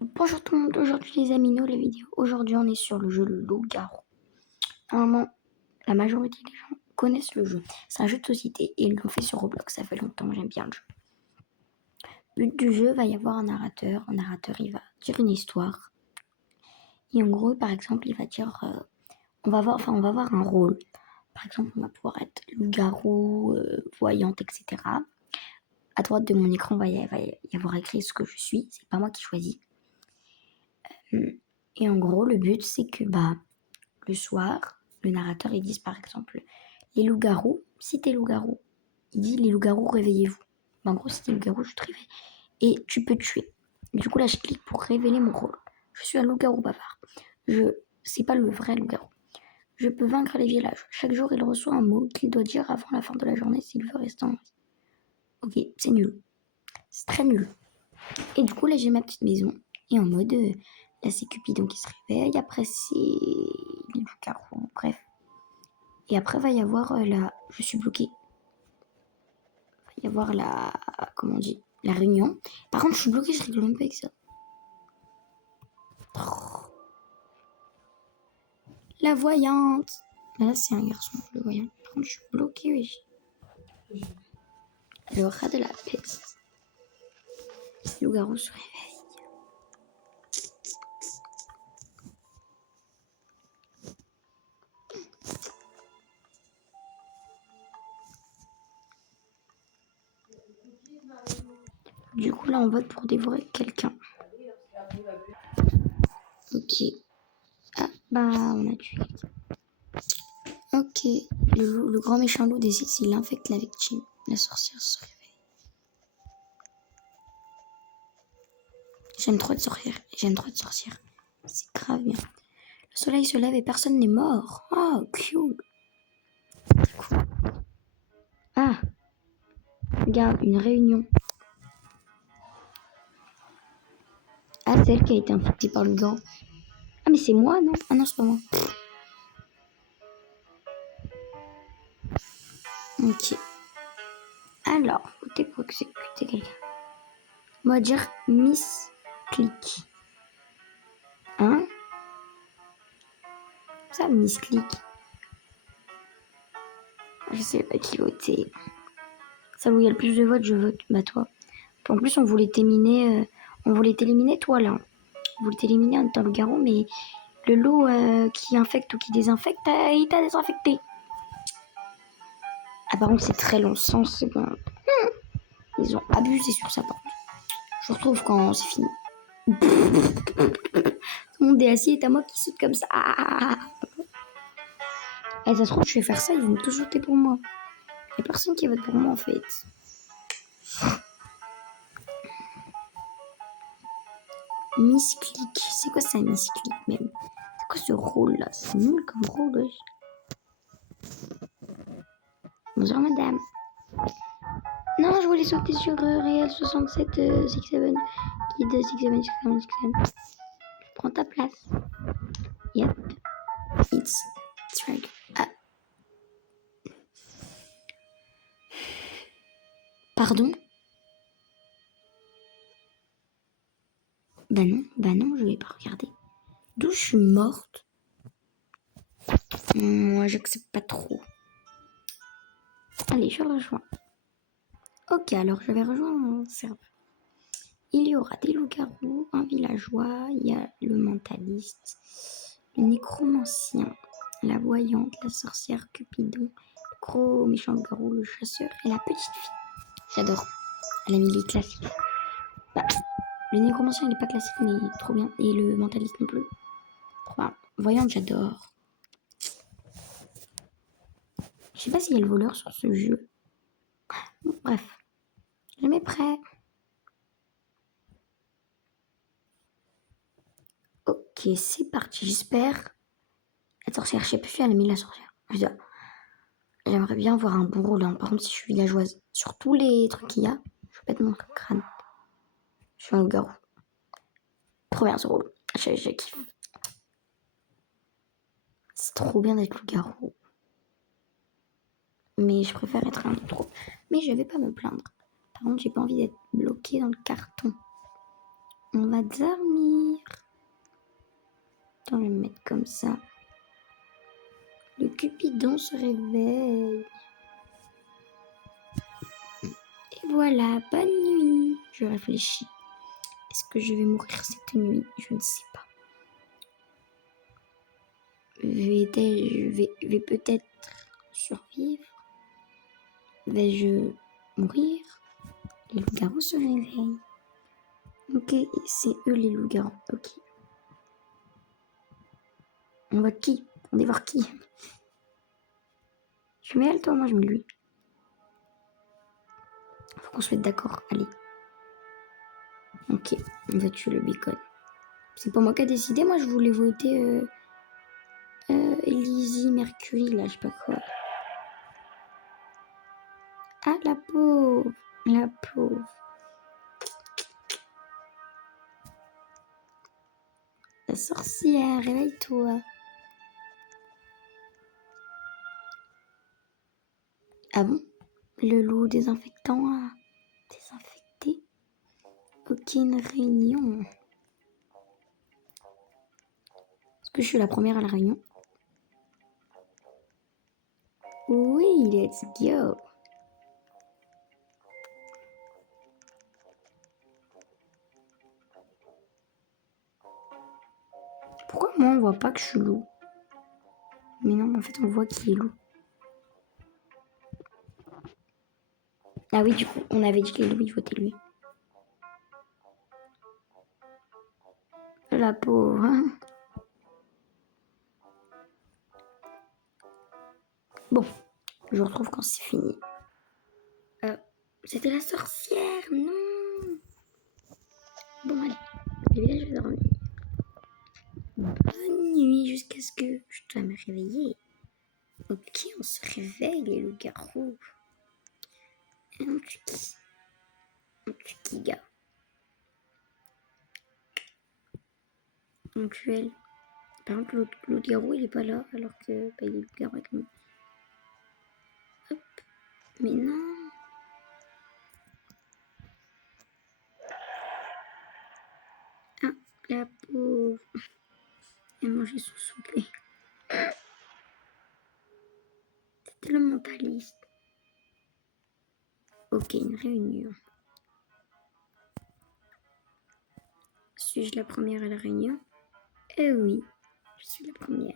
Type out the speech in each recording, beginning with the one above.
Bonjour tout le monde, aujourd'hui les amis, nous la vidéo. Aujourd'hui on est sur le jeu Loup-Garou. Normalement, la majorité des gens connaissent le jeu. C'est un jeu de société et ils l'ont fait sur Roblox, ça fait longtemps, j'aime bien le jeu. But du jeu, va y avoir un narrateur. Un narrateur, il va dire une histoire. Et en gros, par exemple, il va dire, on va voir un rôle. Par exemple, on va pouvoir être loup-garou, voyante, etc. À droite de mon écran, va y avoir écrit ce que je suis. C'est pas moi qui choisis. Et en gros, le but, c'est que le soir, le narrateur, il dit par exemple, les loups-garous, si t'es loup-garou, il dit les loups-garous, réveillez-vous. En gros, si t'es loup-garou, je te réveille. Et tu peux tuer. Du coup, là, je clique pour révéler mon rôle. Je suis un loup-garou bavard. C'est pas le vrai loup-garou. Je peux vaincre les villages. Chaque jour, il reçoit un mot qu'il doit dire avant la fin de la journée s'il veut rester en vie. Ok, c'est nul. C'est très nul. Et du coup, là, j'ai ma petite maison. Et en mode, là, c'est Cupidon qui se réveille. Après, c'est les loups-garous. Bref. Et après, va y avoir je suis bloquée. Va y avoir comment on dit, la réunion. Par contre, je suis bloquée, je rigole même pas avec ça. La voyante. Là, c'est un garçon, le voyant. Par contre, je suis bloquée, oui. Le rat de la peste. Le loup-garou se réveille. Du coup, là, on vote pour dévorer quelqu'un. Ok. Ah, on a tué quelqu'un. Ok. Le grand méchant loup décide s'il infecte la victime. La sorcière se réveille. J'aime trop être sorcière. J'aime trop être sorcière. C'est grave bien. Le soleil se lève et personne n'est mort. Oh, cool. Ah, regarde, une réunion. Ah, c'est elle qui a été infectée par le gant. Ah, mais c'est moi, non? Ah non, c'est pas moi. Ok. Alors, votez pour exécuter quelqu'un. On va dire Miss Click. Hein? Ça, Miss Click. Je sais pas qui voter. Ça, où il y a le plus de votes, je vote. Bah, toi. En plus, on voulait t'éliminer. Toi, là. On voulait t'éliminer en étant le garou, mais le loup qui infecte ou qui désinfecte, il t'a désinfecté. Ah, par contre, c'est très long. Sens, c'est bon. Ils ont abusé sur sa porte. Je retrouve quand c'est fini. Tout le monde est assis et t'as moi qui saute comme ça. Et ça se trouve, je vais faire ça, ils vont tous voter pour moi. Il n'y a personne qui vote pour moi en fait. Miss Click. C'est quoi ça, Miss Click même? C'est quoi ce rôle là? C'est nul comme rôle. Bonjour madame. Non, je voulais sauter sur Real 67 67 Kid 67 67. Je prends ta place. Yep. It's right. Ah. Pardon? Bah non, je vais pas regarder. D'où je suis morte? Moi, j'accepte pas trop. Allez, je rejoins. Ok, alors je vais rejoindre mon serveur. Il y aura des loups-garous, un villageois, il y a le mentaliste, le nécromancien, la voyante, la sorcière Cupidon, le gros méchant garou, le chasseur et la petite fille. J'adore. Elle a mis les classiques. Le nécromancien il est pas classique mais trop bien. Et le mentaliste non plus. Trop bien. Voyante, j'adore. Je sais pas s'il y a le voleur sur ce jeu. Bref, je mets prêt. Ok, c'est parti. J'espère. La sorcière, je sais plus si elle a mis la sorcière. J'aimerais bien avoir un bon rôle. Hein. Par contre, si je suis villageoise, sur tous les trucs qu'il y a, je vais pète mon crâne. Je suis un loup-garou. Trop bien ce rôle. Je kiffe. C'est trop bien d'être loup-garou. Mais je préfère être un autre. Mais je vais pas me plaindre. Par contre, j'ai pas envie d'être bloquée dans le carton. On va dormir. Attends, je vais me mettre comme ça. Le Cupidon se réveille. Et voilà, bonne nuit. Je réfléchis. Est-ce que je vais mourir cette nuit? Je ne sais pas. Je vais peut-être survivre. Vais-je mourir? Les loups-garous se réveillent. Ok, c'est eux les loups-garous. Ok. On vote qui? On dévore qui? Tu mets elle, toi? Moi, je mets lui. Faut qu'on se mette d'accord. Allez. Ok, on va tuer le bacon. C'est pas moi qui a décidé. Moi, je voulais voter Lizzie Mercury, là, je sais pas quoi. Ah, la pauvre. La pauvre. La sorcière, réveille-toi. Ah bon? Le loup désinfectant a désinfecté? Aucune réunion. Est-ce que je suis la première à la réunion? Oui, let's go. Pourquoi moi on voit pas que je suis loup? Mais non, en fait on voit qu'il est loup. Ah oui, du coup, on avait dit que les loups ils votaient lui. La pauvre. Hein. Bon, je vous retrouve quand c'est fini. C'était la sorcière, non. Bon, allez, le village va dormir. Bonne nuit jusqu'à ce que je dois me réveiller. Ok, on se réveille, les loups-garous. On tue qui? On tue qui, gars? On tue elle. Par exemple, l'autre loup-garou, il est pas là, alors que il est loup-garou avec nous. Hop, mais non. Ah, la pauvre. Elle mangeait son souper. C'était le mentaliste. Ok, une réunion. Suis-je la première à la réunion? Eh oui, je suis la première.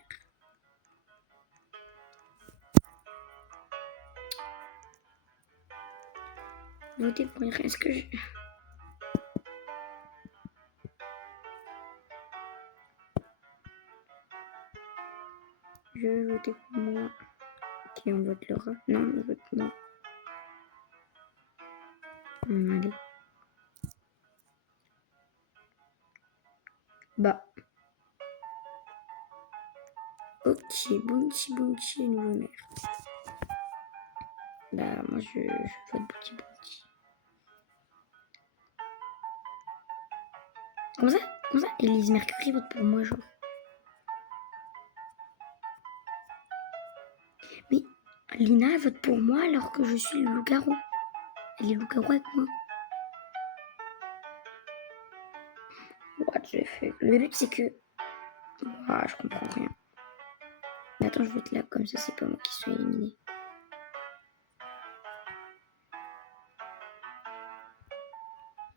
Votez pour une... Est-ce que je... Je vais voter pour moi. Ok, on vote Laura. Non, on vote moi. Allez. Bah. Ok, Bounty Bounty, nouveau maire. Bah, moi, je vote Bounty Bounty. Comment ça? Comment ça? Elise Mercury vote pour moi, genre. Mais Lina vote pour moi alors que je suis le loup-garou. Elle est loup-garou avec moi. What the fuck? Le but, c'est que... Ah, je comprends rien. Mais attends, je vote là, comme ça, c'est pas moi qui suis éliminé.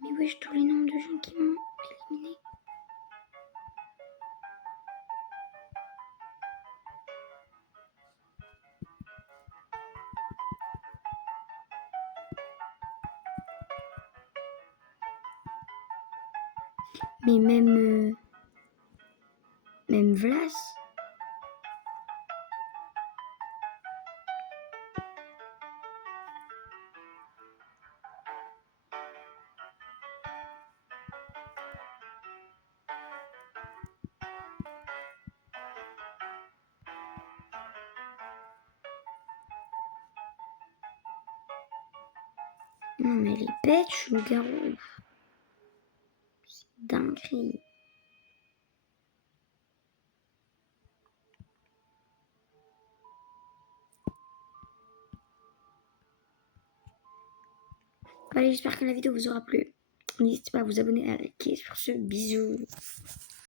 Mais wesh, tous les nombres de gens qui m'ont éliminé. Mais même Vlas. Non, mais elle est bête, je suis loup-garou. C'est dinguerie. Allez, j'espère que la vidéo vous aura plu. N'hésitez pas à vous abonner et à liker. Sur ce, bisous.